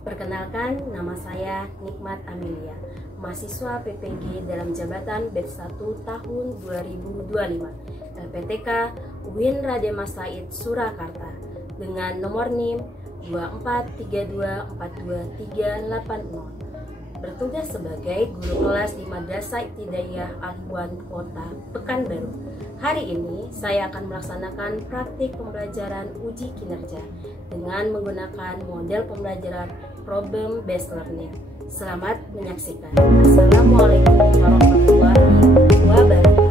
Perkenalkan, nama saya Nikmat Amelia, mahasiswa PPG dalam jabatan batch 1 tahun 2025, LPTK UIN Raden Mas Said Surakarta, dengan nomor NIM 2432428380. Bertugas sebagai guru kelas di Madrasah Ibtidaiyah Al-Ikhwan Kota Pekanbaru. Hari ini saya akan melaksanakan praktik pembelajaran uji kinerja dengan menggunakan model pembelajaran problem based learning. Selamat menyaksikan. Assalamualaikum warahmatullahi wabarakatuh.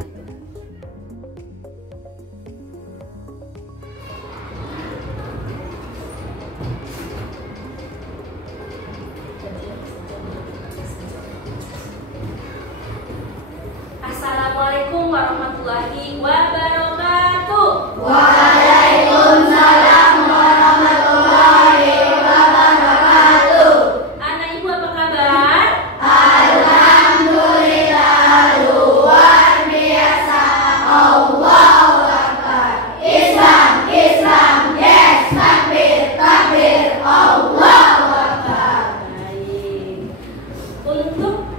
Assalamualaikum warahmatullahi wabarakatuh. Waalaikumsalam warahmatullahi wabarakatuh. Anak ibu apa kabar? Alhamdulillah, luar biasa. Allahu Akbar. Islam, Islam, yes. Takbir, takbir. Allahu Akbar. Baik. Untuk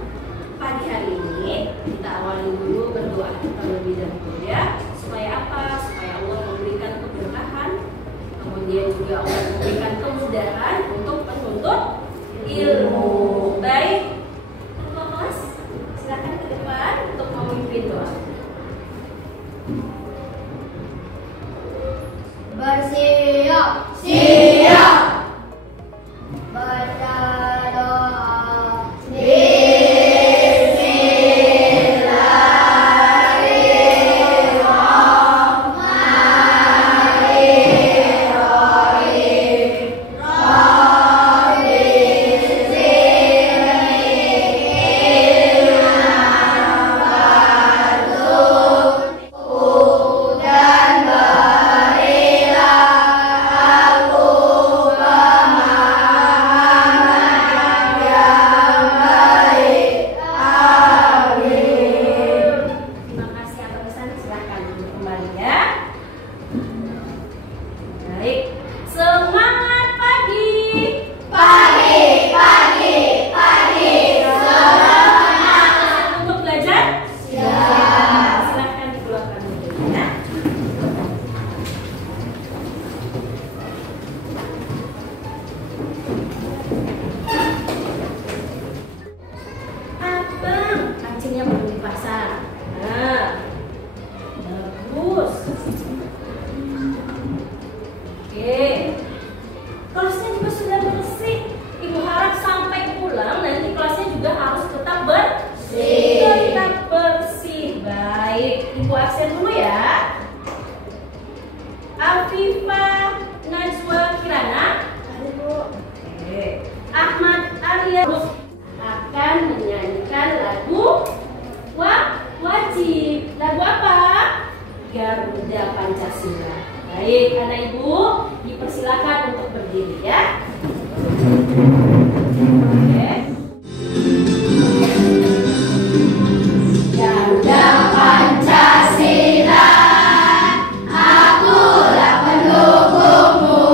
pagi hari ini kita awali dulu berdoa terlebih dahulu ya. Supaya apa? Supaya Allah memberikan keberkahan, kemudian juga Allah memberikan kemudahan untuk menuntut ilmu. Baik, ketua kelas silakan ke depan untuk memimpin doa. Bersiap, siap. Baca doa. Terima kasih atas pesan, silakan duduk kembali ya. Baik, semangat pagi. Pagi, pagi, pagi. Semangat untuk belajar. Siap. Silakan dikeluarkan dulu ya. Abang, kancingnya belum dipasang. Nah, bagus. Oke, kelasnya juga sudah bersih. Ibu harap sampai pulang nanti kelasnya juga harus tetap bersih. Tetap bersih. Baik, ibu absen dulu ya. Afifah Najwa Kirana. Ada Bu. Oke. Ahmad Arya akan menyanyikan lagu wajib. Lagu apa? Garuda Pancasila. Baik, anak ibu dipersilakan untuk berdiri ya. Oke. Garuda Pancasila, akulah pendukungmu.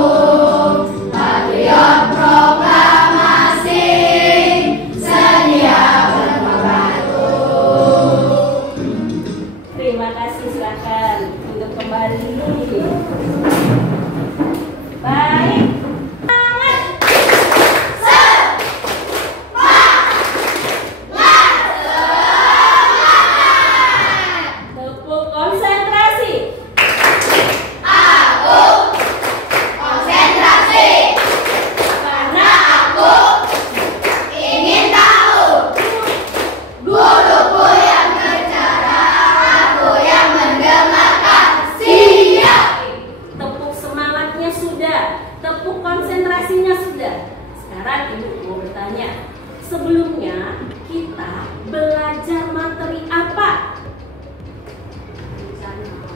Patriot proklamasi, sedia berpembantu. Terima kasih, silakan untuk kembali. Baik. Tepuk konsentrasi. Aku konsentrasi karena aku ingin tahu. Guruku yang berbicara, aku yang mendengarkan. Siap. Tepuk semangatnya sudah, tepuk konsentrasinya sudah. Sekarang ibu mau bertanya, sebelumnya kita belajar materi apa?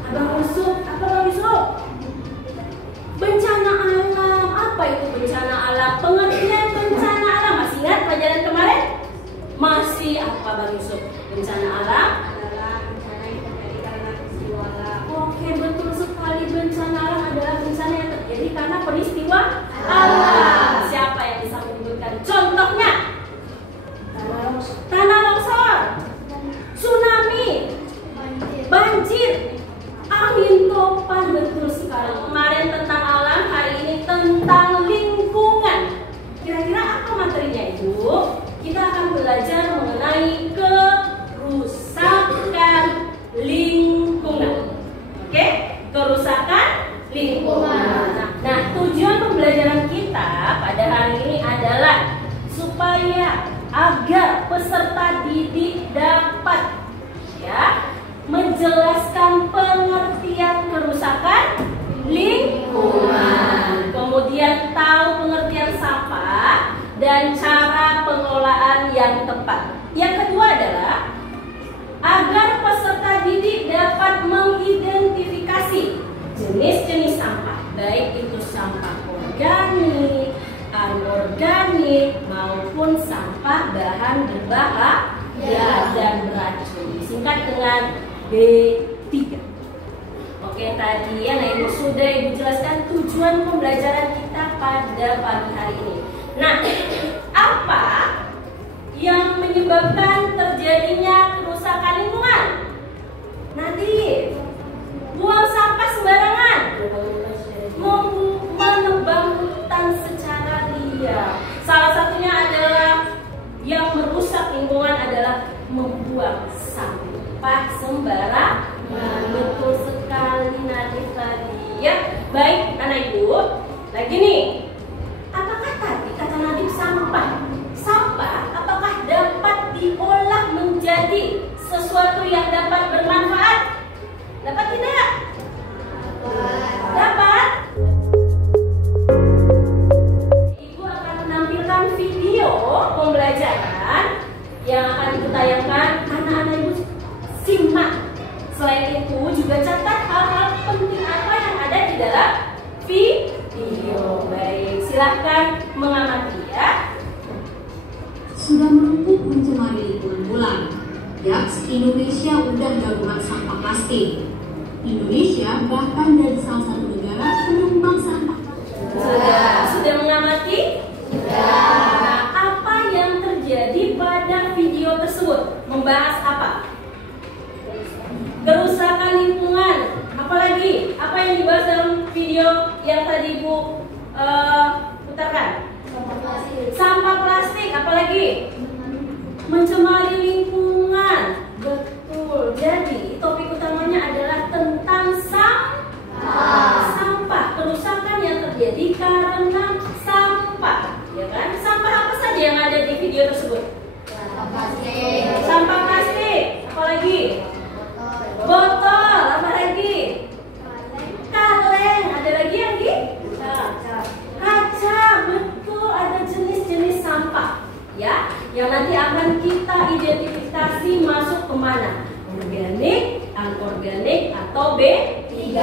Abang Yusuf, apa Bang Yusuf? Bencana alam. Apa itu bencana alam? Pengertian bencana alam. Masih ingat pelajaran kemarin? Masih. Apa Bang Yusuf? Bencana alam adalah bencana yang terjadi karena peristiwa alam. Oke, betul sekali. Bencana alam adalah bencana yang terjadi karena peristiwa alam. Siapa yang bisa menyebut agar peserta didik dapat menjelaskan pengertian kerusakan lingkungan, kemudian tahu pengertian sampah dan cara pengelolaan yang tepat. Yang kedua adalah agar peserta didik dapat mengidentifikasi jenis-jenis sampah, baik itu sampah organik, anorganik, maupun sampah bahan berbahaya dan beracun, disingkat dengan B3. Oke, tadi ya, nah Ibu sudah Ibu jelaskan tujuan pembelajaran kita pada pagi hari ini. Nah, apa yang menyebabkan terjadinya kerusakan lingkungan? Nanti buang sampah sembarangan, menebang hutan secara liar. Salah satunya adalah yang merusak lingkungan adalah membuang sampah sembarangan. Betul sekali Nadif tadi ya. Baik anak ibu, lagi nih, apakah tadi kata Nadif sampah apakah dapat diolah menjadi sesuatu yang dapat bermanfaat? Dapat tidak? Dapat. Ibu akan menampilkan video pembelajaran yang akan Ibu tayangkan. Anak-anak Ibu simak. Selain itu juga catat hal-hal penting apa yang ada di dalam video. Baik, silahkan mengamati ya. Sudah menumpuk mencemari lingkungan bulan. Yaps, Indonesia udah gabungan sampah plastik. Indonesia bahkan dari salah satu negara penyumbang sampah. Sudah mengamati? Nah, apa yang terjadi pada video tersebut? Membahas apa? Kerusakan lingkungan. Apalagi? Apa yang dibahas dalam video yang tadi Ibu putarkan? Sampah plastik. Apalagi? Mencemari lingkungan. Betul. Jadi topik utamanya adalah tentang sampah. Kerusakan yang terjadi karena sampah, ya kan? Sampah apa saja yang ada di video tersebut? Sampah plastik. Apalagi? Botol, apa lagi? Kaleng, ada lagi yang di? Kaca, betul, ada jenis-jenis sampah ya, yang nanti akan kita identifikasi masuk kemana? Organik, anorganik, atau B3.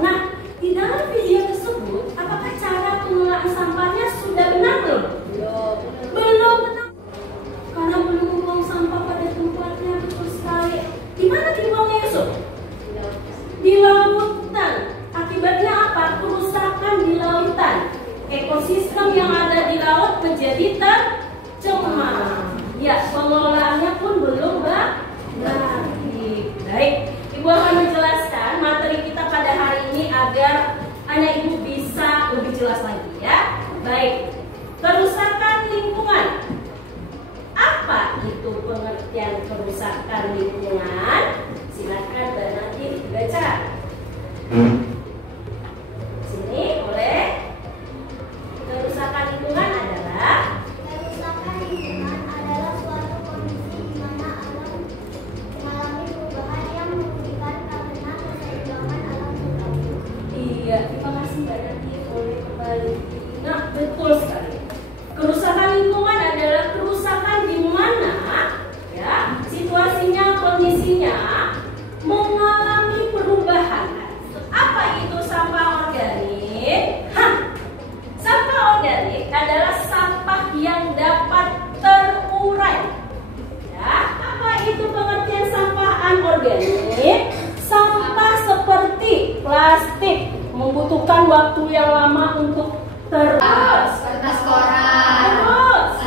Nah, di dalam video tersebut, apakah cara pengelolaan sampahnya sudah benar belum? Belum benar. Karena belum membuang sampah pada tempatnya, betul sekali. Di mana dibuangnya Yusuf? Di lautan. Akibatnya apa? Kerusakan di lautan. Ekosistem yang ada di laut menjadi tercemar. Ya, pengelolaannya pun belum baik. Baik, Ibu akan menjelaskan materi kita pada hari ini agar anak Ibu bisa lebih jelas lagi ya. Baik, kerusakan lingkungan. Apa itu pengertian kerusakan lingkungan? Silakan Mbak Nadif baca. Sini boleh. Kerusakan lingkungan adalah suatu kondisi di mana alam mengalami perubahan yang merugikan karena keseimbangan alam tersebut. Iya, terima kasih Mbak Nadif. Boleh kembali. Nah, betul sekali. Kerusakan lingkungan adalah kerusakan di mana ya situasinya, kondisinya mengalami perubahan. Apa itu sampah organik? Sampah organik adalah sampah yang dapat terurai. Ya, apa itu pengertian sampah anorganik? Sampah seperti plastik membutuhkan waktu yang lama untuk Kertas koran, terus.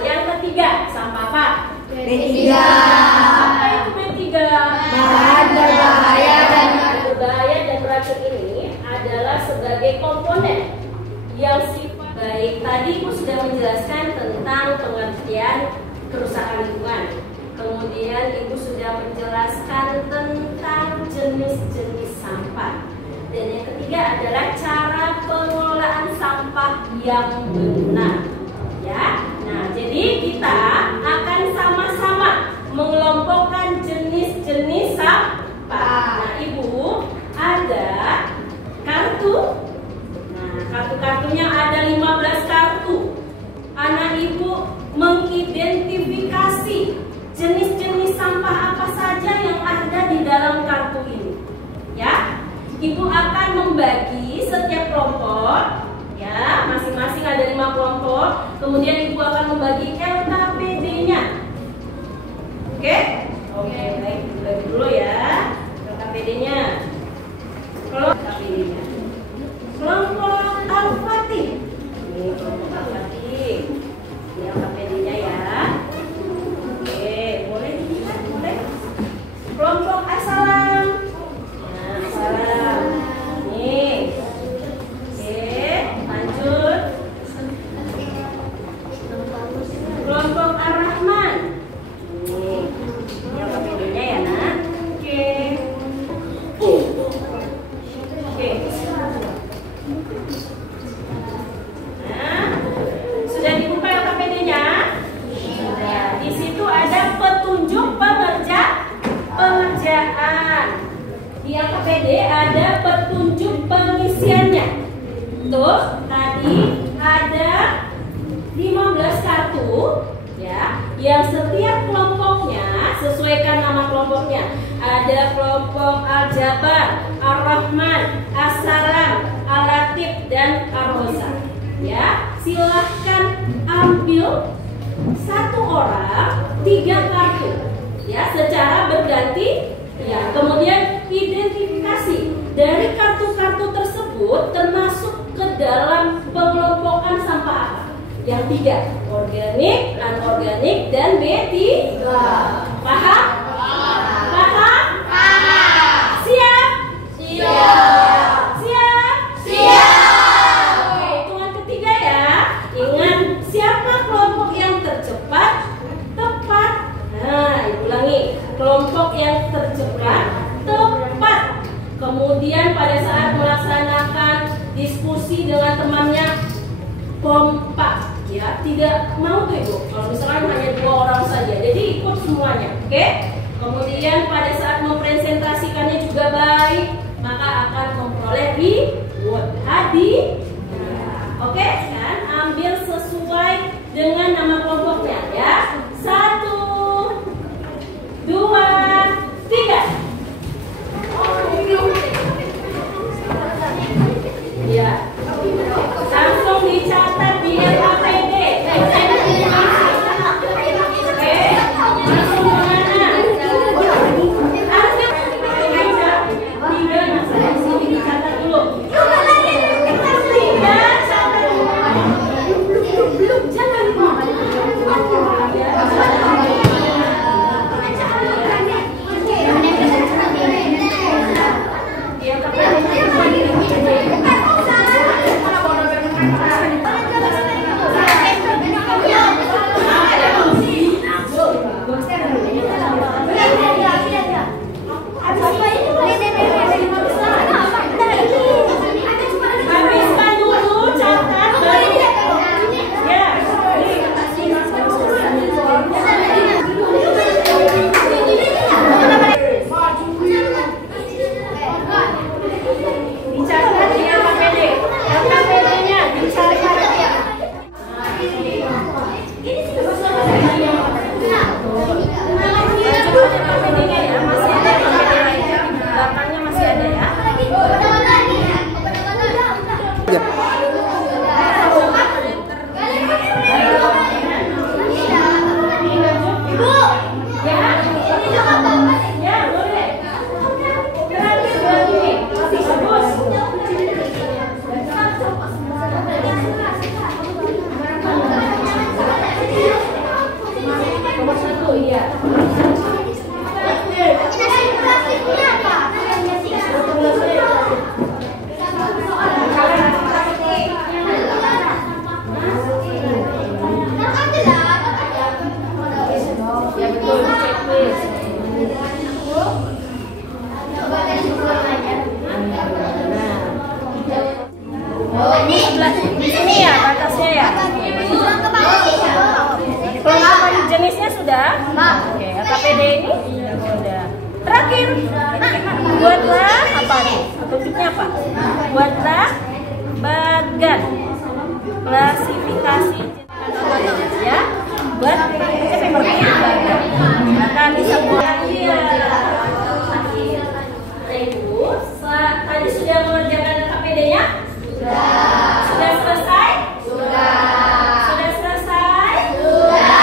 Yang ketiga, sampah apa? B3. Apa itu B3? Bahan berbahaya dan Berbahaya dan beracun ini adalah sebagai komponen yang sifat baik. Tadi Ibu sudah menjelaskan tentang pengertian kerusakan lingkungan. Kemudian Ibu sudah menjelaskan tentang jenis-jenis sampah. Dan yang ketiga adalah cara pengelolaan sampah yang benar. Ya. Nah, jadi kita akan sama-sama mengelompokkan jenis-jenis sampah. Nah, Ibu ada kartu. Nah, kartu-kartunya ada 15 kartu. Anak Ibu mengidentifikasi jenis-jenis sampah apa saja yang ada di dalam kartu ini. Ya, Ibu akan membagi setiap kelompok. Ya, masing-masing ada 5 kelompok. Kemudian Ibu akan membagi LKPD-nya. Oke? Oke, baik. Ibu bagi dulu ya. LKPD-nya. LKPD-nya. Kelompok Al-Fatih. Ini kelompok Al-Fatih. Ini LKPD-nya ya. Oke, boleh dilihat, boleh. Kelompok Assalam. Nah, Assalam. Nih. Lanjut. Kelompok Ar-Rahman. Ini LKPD-nya ya, Nak. Oke. Nah, sudah dibuka LKPD-nya? Sudah. Di situ ada petunjuk pengerjaan. Di LKPD ada petunjuk pengisiannya. Tuh, tadi ada 15 kartu ya, yang setiap kelompoknya sesuaikan nama kelompoknya. Ada kelompok Al-Jabar, Ar-Rahman, As-Salam, Al-Latif dan Ar-Rosa. Ya, silahkan ambil satu orang 3 kartu ya, secara berganti ya. Kemudian identifikasi dari kartu-kartu tersebut termasuk ke dalam pengelompokan sampah apa? Yang 3, organik, anorganik, dan B3. Paham? Paham? Siap? Siap. Siap? Siap. Oke, hitungan ketiga ya. Ingat, siapa kelompok yang tercepat? Tepat. Nah, ulangi. Kelompok yang tercepat, tepat. Kemudian pada saat melaksanakan diskusi dengan temannya, kompak ya, tidak mau tuh Ibu kalau misalkan hanya 2 orang saja, jadi ikut semuanya. Oke. Kemudian pada saat mempresentasikannya juga baik, maka akan memperoleh hadiah. Oke kan, ambil sesuai dengan nama kelompoknya ya. 1, 2, 3. Ya, langsung dicatat di LKPD. Oke, langsung kemana? Ambil 3, nah sini dicatat dulu. 3, catat. Belum, jangan lupa. Sudah? Oke, KPD ini? Sudah. Terakhir, buatlah apa nih? Topiknya apa? Buatlah bagan klasifikasi ya. Buat siapa yang ngerti bagan? Maka bisa buat Ibu, tadi sudah mengerjakan KPD-nya? Sudah. Sudah selesai? Sudah. Sudah selesai? Sudah.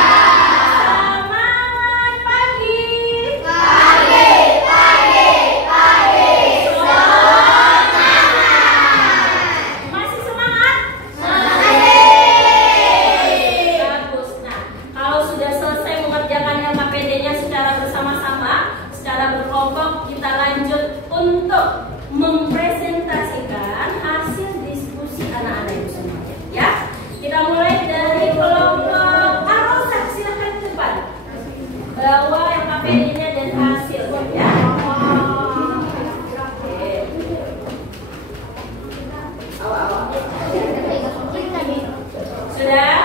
Semangat pagi. Pagi. Semangat. Masih semangat? Bagus. Nah, kalau sudah selesai mengerjakan KPD-nya secara bersama-sama, secara berkelompok, kita lanjut untuk mempresentasikan hasil diskusi anak-anak itu semuanya. Ya, kita mulai dari kelompok Arosa. Silakan ke depan. Bawa yang KPD-nya dan hasilnya ya. Oke. Sudah?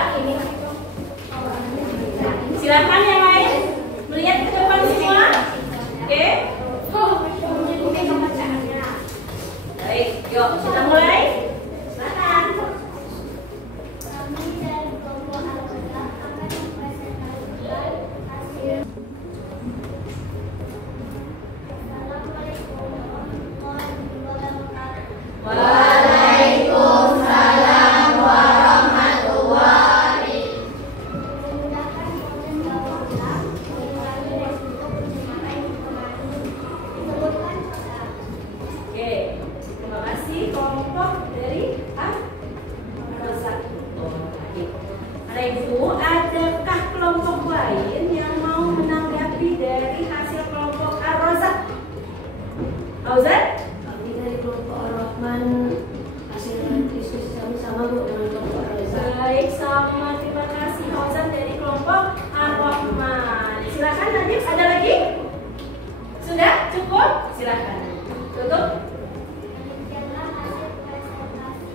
Silakan yang lain melihat ke depan semua. Oke. Baik, yuk kita mulai. Silakan. Kami dari kelompok Arosa akan mempresentasikan hasil. Assalamualaikum warahmatullahi wabarakatuh. Waalaikumsalam warahmatullahi. Memudahkan proses daur ulang, mengurangi resiko pencemaran informasi disebutkan pada. Oke, terima kasih kelompok dari Arosa. Anak Ibu, adakah kelompok lain yang mau menanggapi dari hasil kelompok Arosa? Fauzan? Kami dari kelompok Ar-Rahman, hasil diskusi kami sama Bu dengan kelompok Ar-Raza. Baik, sama. Terima kasih Fauzan dari kelompok Ar-Rahman. Silakan Nadif, ada lagi? Sudah? Cukup? Silakan. Tutup. Demikianlah hasil presentasi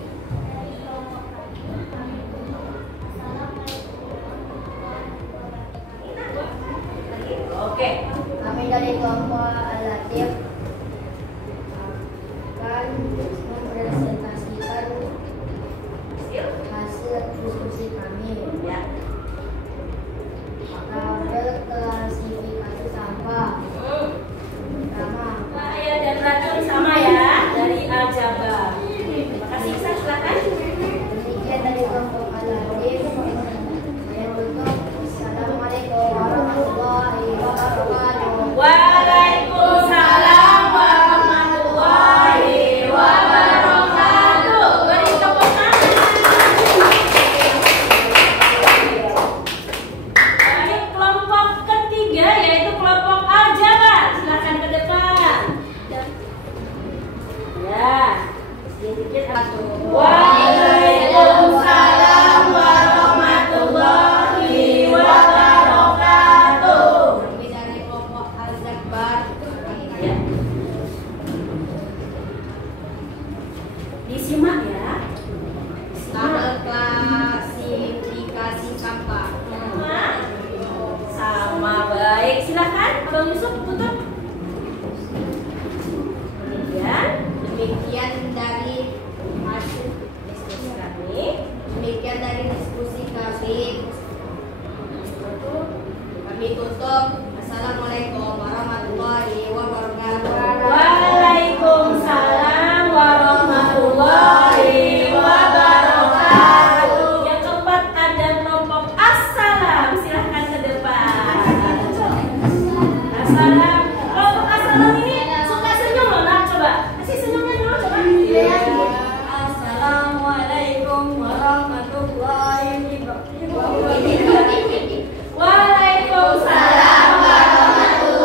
dari kelompok kami. Kami tutup. Assalamualaikum warahmatullahi wabarakatuh. Oke. Kami dari kelompok Al-Latif akan mempresentasikan hasil diskusi kami. Ya. Tabel klasifikasi sampah. Pertama, Bahaya dan racun sama ya dari Al-Jabar. Terima kasih. Silakan. demikian dari kelompok Al-Latif. Saya tutup. Assalamualaikum warahmatullahi wabarakatuh. Waalaikumsalam warahmatullahi wabarakatuh. Beri tepuk tangan. Baik, kelompok ketiga yaitu kelompok Al-Jabar. Silakan ke depan. Ya, sedikit. Waalaikumsalam warahmatullahi wabarakatuh. Kami dari kelompok Al-Zakbar. Ya. Disimak ya. Tabel klasifikasi sampah. Sama baik. Silakan Abang Yusuf tutup. Demikian dari hasil Diskusi kami. demikian dari diskusi kami. Kami tutup. Assalamualaikum warahmatullahi wabarakatuh. Waalaikumsalam warahmatullahi wabarakatuh. Yang keempat ada kelompok Assalam. Silahkan ke depan. Assalam. Kelompok Assalam ini suka senyum loh, nak coba. Kasih senyumnya dulu coba. Assalamualaikum warahmatullahi wabarakatuh. Waalaikumsalam warahmatullahi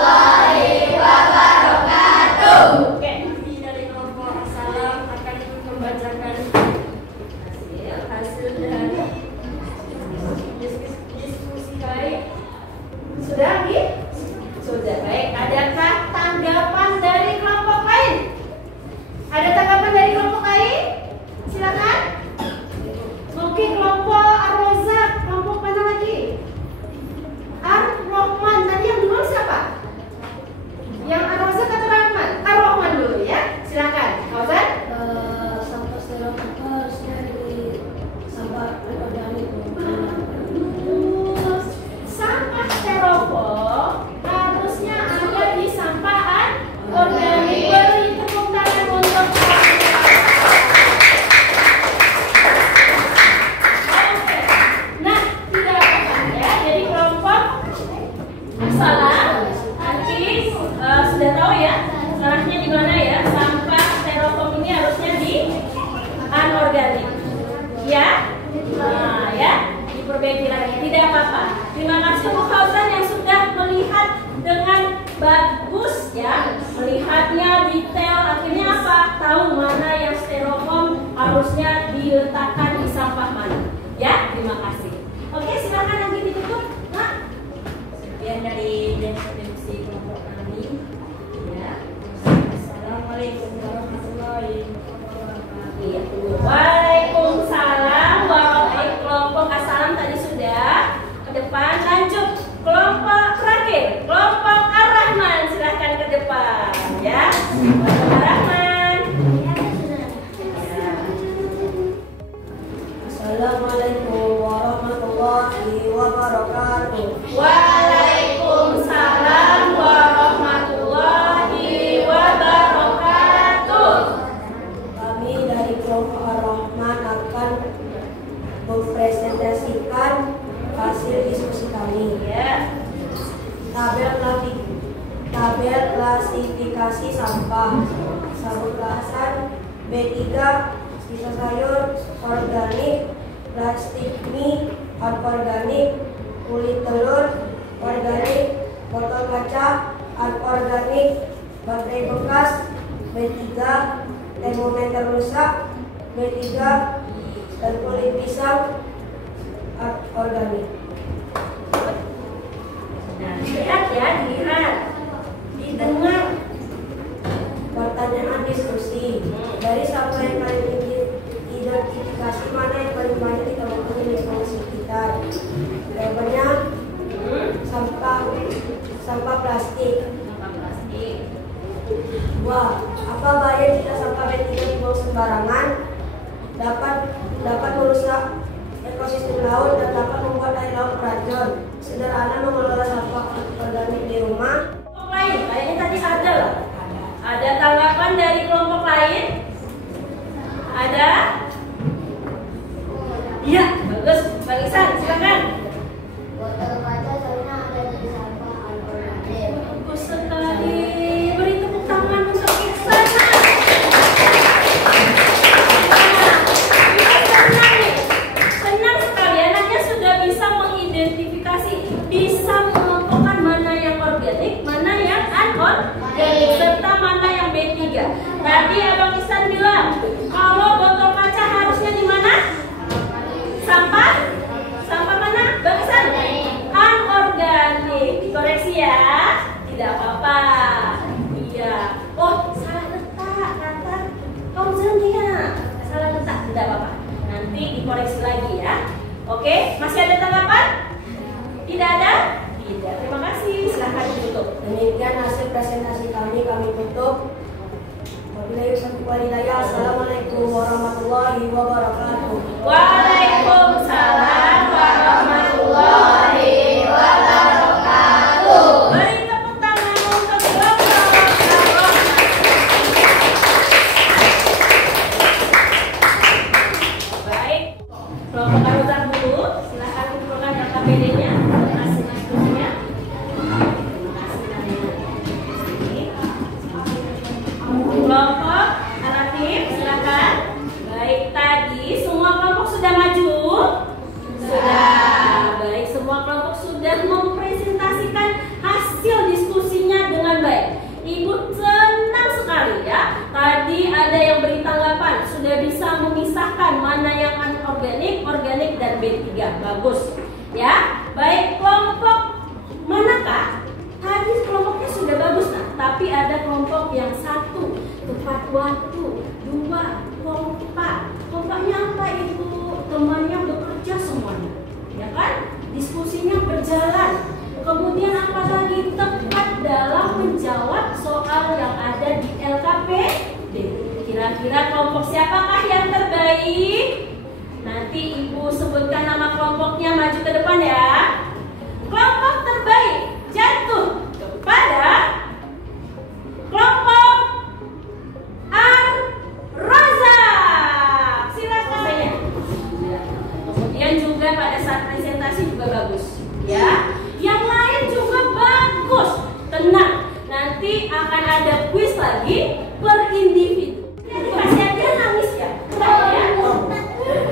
terima kasih. Oke, silakan lagi ditutup, Nak. Sekian dari diskusi kelompok kami. Ya. Assalamualaikum warahmatullahi wabarakatuh. Iya, Waalaikumsalam warahmatullahi kelompok Assalam tadi sudah. Ke depan lanjut kelompok terakhir, kelompok Ar-Rahman, silahkan ke depan ya. Kelompok Ar-Rahman. Assalamualaikum warahmatullahi wabarakatuh. Waalaikumsalam warahmatullahi wabarakatuh. Kami dari kelompok Ar-Rahman akan mempresentasikan hasil diskusi kami. Ya. Tabel klasifikasi sampah. Sabun kemasan B3, sisa sayur, organik, plastik mie, anorganik, kulit telur, organik, botol kaca, anorganik, baterai bekas, B3, termometer rusak, B3, dan kulit pisang, organik. Nah, lihat ya, dilihat, didengar. Pertanyaan diskusi. Dari sampah yang paling tinggi identifikasi mana yang paling banyak ditemukan di lingkungan sekitar? Jawabannya sampah plastik. Sampah plastik. 2. Apa bahaya jika sampah B3 dibuang sembarangan? Dapat merusak ekosistem laut dan dapat membuat air laut beracun. Sederhana mengelola sampah organik di rumah. Kelompok lain, kayaknya tadi ada loh. Ada tanggapan dari kelompok lain? Ada? Iya, bagus. Bang Ihsan, silakan. Botol kaca soalnya ada di sampah anorganik. Bagus sekali. Beri tepuk tangan untuk Ihsan. Senang nih. Senang sekali. Anaknya sudah bisa mengidentifikasi, bisa mengelompokkan mana yang organik, mana yang anorganik, serta mana yang B3. Tadi Abang Ihsan bilang, kalau botol kaca harusnya di mana? Sampah mana? Bang Ihsan? Anorganik. Dikoreksi ya. Tidak apa-apa. Iya. Oh, salah letak kata Kauzan dia. Salah letak, tidak apa-apa. Nanti dikoreksi lagi ya. Oke, masih ada tanggapan? Tidak ada? Tidak. Terima kasih. Silahkan ditutup. Demikian hasil presentasi kami tutup. Assalamualaikum warahmatullahi wabarakatuh. Waalaikumsalam warahmatullahi wabarakatuh. Beri tepuk tangan untuk kelompok Ar-Rahman. Baik, kelompok Ar-Rahman dulu. Silakan kumpulkan LKPD-nya. Terima kasih diskusinya. Kelompok Al-Atif, silakan. Baik, tadi semua kelompok sudah maju? Sudah. Baik, semua kelompok sudah mempresentasikan hasil diskusinya dengan baik. Ibu senang sekali ya. Tadi ada yang beri tanggapan, sudah bisa memisahkan mana yang anorganik, organik, dan B3. Bagus. Ya, baik, kelompok manakah? Tadi kelompoknya sudah bagus, nah, tapi ada kelompok yang satu tepat waktu, 2 kompak. Kompaknya apa Ibu? Temannya bekerja semuanya, ya kan? Diskusinya berjalan. Kemudian apa lagi? Tepat dalam menjawab soal yang ada di LKPD. Kira-kira kelompok siapakah yang terbaik? Nanti Ibu sebutkan nama kelompoknya, maju ke depan ya. Kelompok terbaik jatuh kepada kelompok Ar-Razak. Silakan saya. Kemudian juga pada saat presentasi juga bagus, ya. Yang lain juga bagus. Tenang, nanti akan ada kuis lagi per individu. Jadi kasih aja nangis ya. Ya.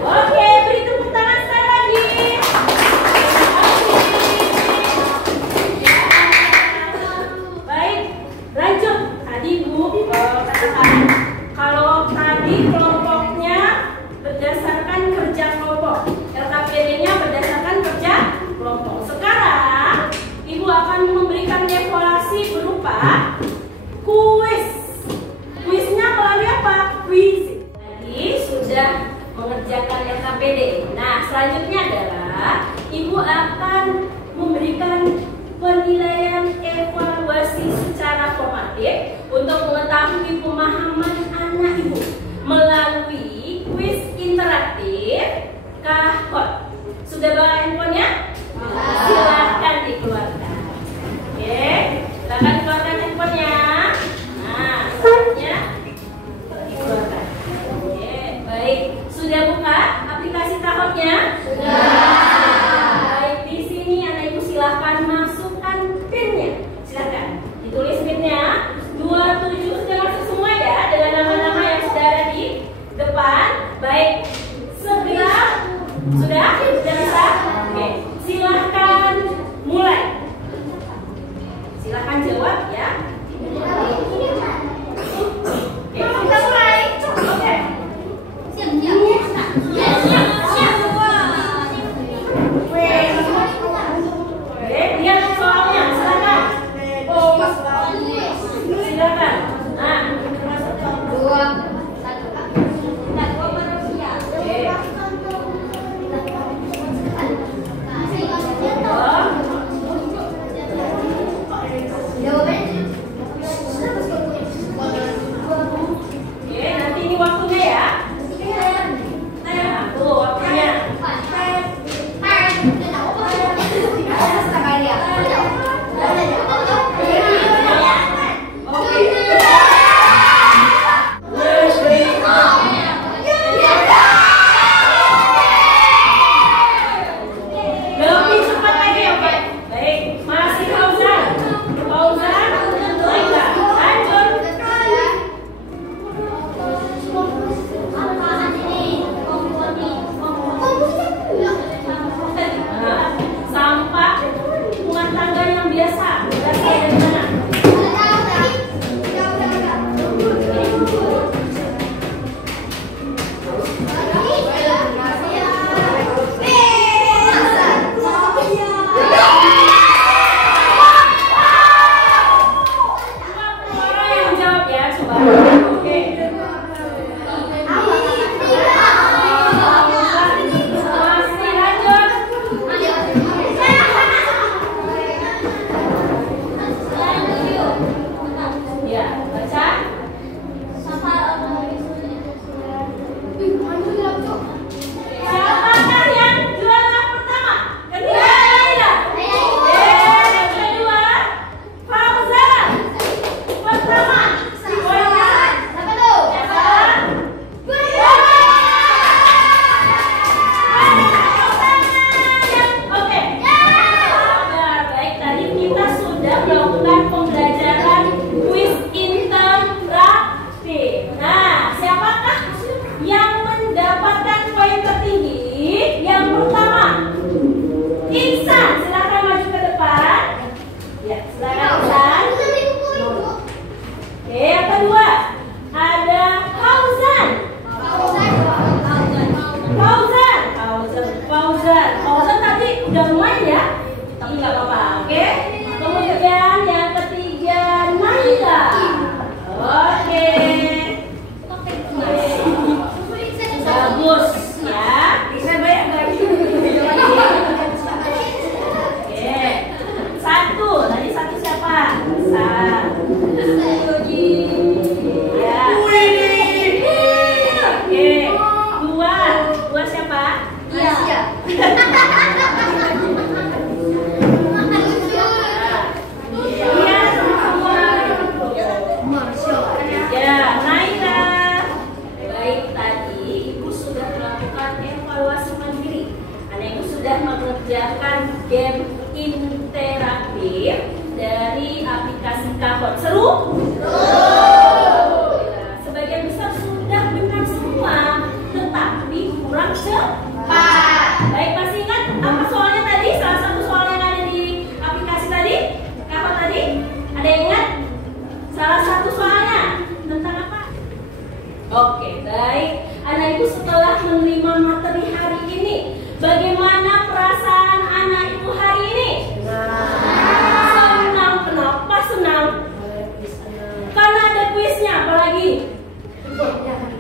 Oke, beri tepuk tangan sekali lagi. Baik, lanjut. Tadi Bu katakan kalau tadi kelompoknya berdasarkan kerja kelompok, LKPD-nya Ibu akan memberikan penilaian evaluasi secara formatif untuk mengetahui pemahaman anak Ibu melalui kuis interaktif KAHOT. Sudah bawa handphonenya? Silahkan dikeluarkan. Oke, silahkan keluarkan handphonenya. Nah, saatnya dikeluarkan. Oke, baik. Sudah buka aplikasi KAHOT-nya? Baik, di sini anak Ibu silahkan masukkan PIN-nya. Silahkan ditulis PIN-nya. 27 sudah masuk semua ya, dengan nama-nama yang sudah ada di depan. Baik, segera sudah bisa. Oke, silahkan mulai. Silahkan jawab ya. Oke, kita mulai. Oke. Oke, lihat soalnya, silakan. Silakan. Nah, 2,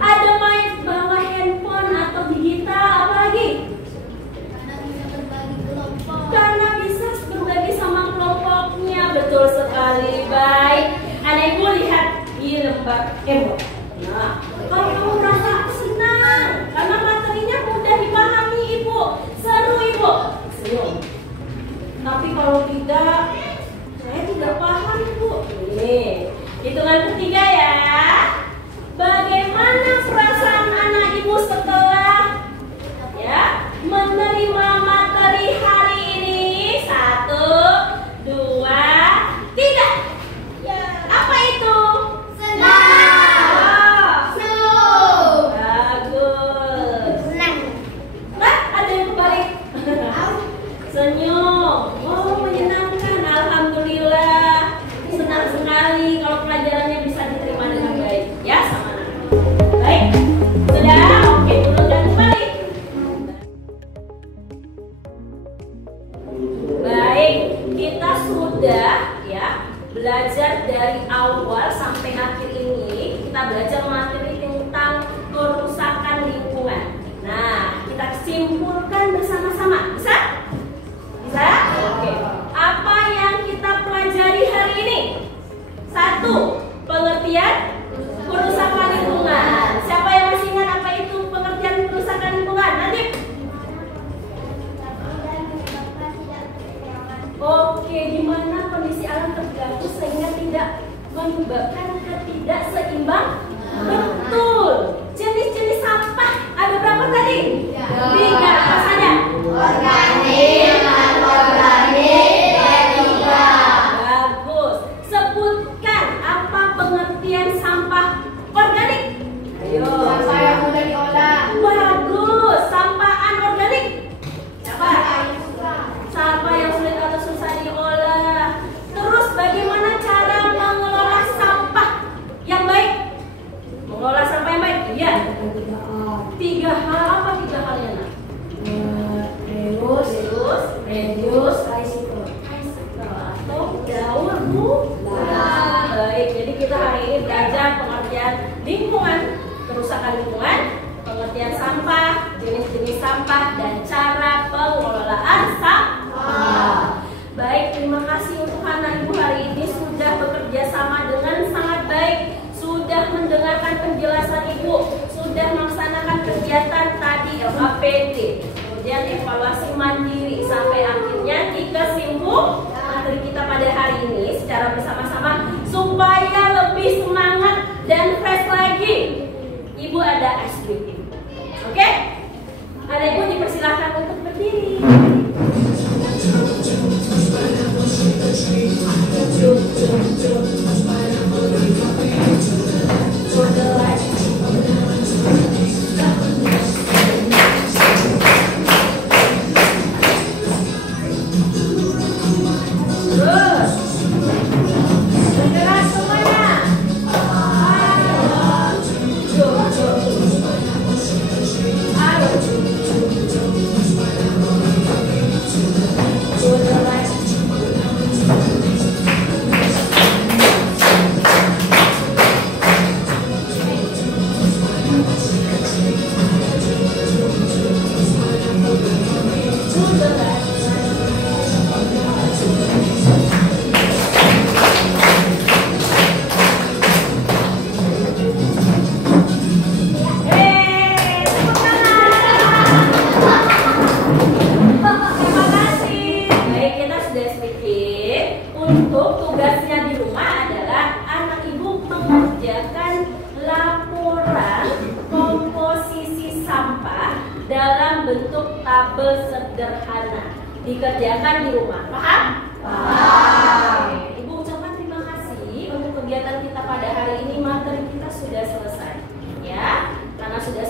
ada main bawa handphone atau digital, apa Senyum. Oh, menyenangkan. Alhamdulillah. Senang sekali kalau pelajarannya bisa diterima dengan baik. Ya, sama anak. Baik. Sudah? Oke, turunkan kembali. Baik, kita sudah ya belajar dari awal sampai akhir ini. Kita belajar materi tentang kerusakan lingkungan. Nah, kita simpulkan bersama-sama. Bisa? Bisa? Oke. Apa yang kita pelajari hari ini? 1. Pengertian kerusakan lingkungan. Siapa yang masih ingat apa itu pengertian kerusakan lingkungan? Nanti. Oke, di mana kondisi alam terganggu sehingga tidak menyebabkan ketidakseimbang? Betul. Jenis-jenis sampah ada berapa tadi? 3. Apa saja? Organik, anorganik, dan juga. Bagus. Sebutkan apa pengertian sampah organik? Ayo. Sampah yang mudah diolah. Bagus. Sampah anorganik? Apa? Sampah yang sulit atau susah diolah. Terus bagaimana cara mengelola sampah yang baik? Mengelola sampah yang baik? Iya. 3 hal. Apa 3 halnya, Nak? Reduce, recycle atau daur ulang. Baik, jadi kita hari ini belajar pengertian lingkungan, kerusakan lingkungan, pengertian sampah, jenis-jenis sampah, dan cara pengelolaan sampah. Baik, terima kasih untuk anak ibu hari ini sudah bekerja sama dengan sangat baik, sudah mendengarkan penjelasan ibu, sudah melaksanakan kegiatan tadi LKPD, kemudian evaluasi mandiri sampai akhirnya dikesimpulan materi kita pada hari ini secara bersama-sama supaya lebih semangat dan fresh lagi. Ibu ada ice breaking. Oke? Ada ibu dipersilahkan untuk berdiri. Terus bergerak semuanya. Untuk tugasnya di rumah adalah anak ibu mengerjakan laporan komposisi sampah dalam bentuk tabel sederhana. Dikerjakan di rumah. Paham? Paham. Ibu ucapkan terima kasih untuk kegiatan kita pada hari ini. Materi kita sudah selesai. Ya, karena sudah